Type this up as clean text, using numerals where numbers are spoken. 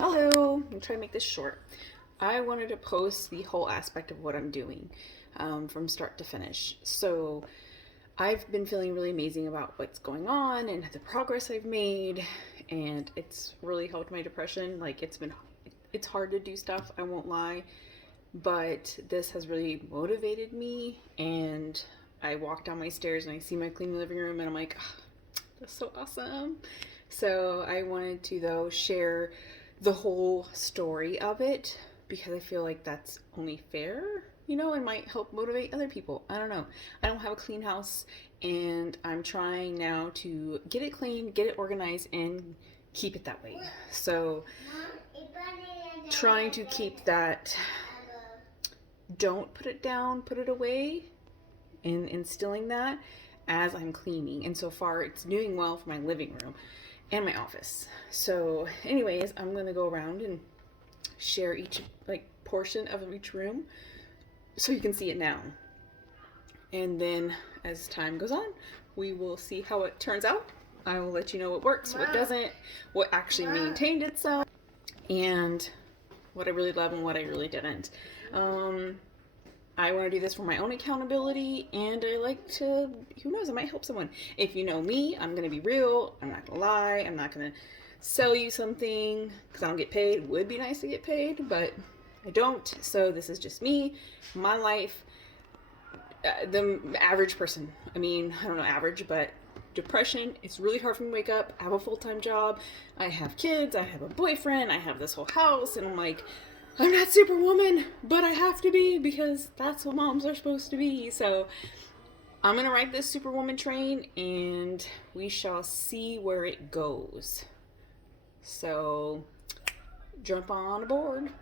Hello, I'm trying to make this short. I wanted to post the whole aspect of what I'm doing from start to finish. So I've been feeling really amazing about what's going on and the progress I've made, and it's really helped my depression. It's hard to do stuff, I won't lie, but this has really motivated me. And I walk down my stairs and I see my clean living room, and I'm like, "Ah, that's so awesome." So I wanted to, though, share the whole story of it because I feel like that's only fair, and might help motivate other people. I don't know. I don't have a clean house, and I'm trying now to get it clean, get it organized, and keep it that way. So, trying to keep that, don't put it down, put it away, and instilling that as I'm cleaning. And so far, it's doing well for my living room and my office. So, anyways, I'm gonna go around and share each portion of each room so you can see it now. And then as time goes on, we will see how it turns out. I will let you know what works, what doesn't, what actually maintained itself, and what I really love and what I really didn't. I want to do this for my own accountability, and I like to, who knows, I might help someone. If you know me, I'm going to be real. I'm not going to lie. I'm not going to sell you something because I don't get paid. It would be nice to get paid, but I don't. So this is just me, my life, the average person. I mean, I don't know average, but depression. It's really hard for me to wake up. I have a full-time job. I have kids. I have a boyfriend. I have this whole house, and I'm like, I'm not Superwoman, but I have to be because that's what moms are supposed to be. So I'm going to ride this Superwoman train, and we shall see where it goes. So jump on aboard.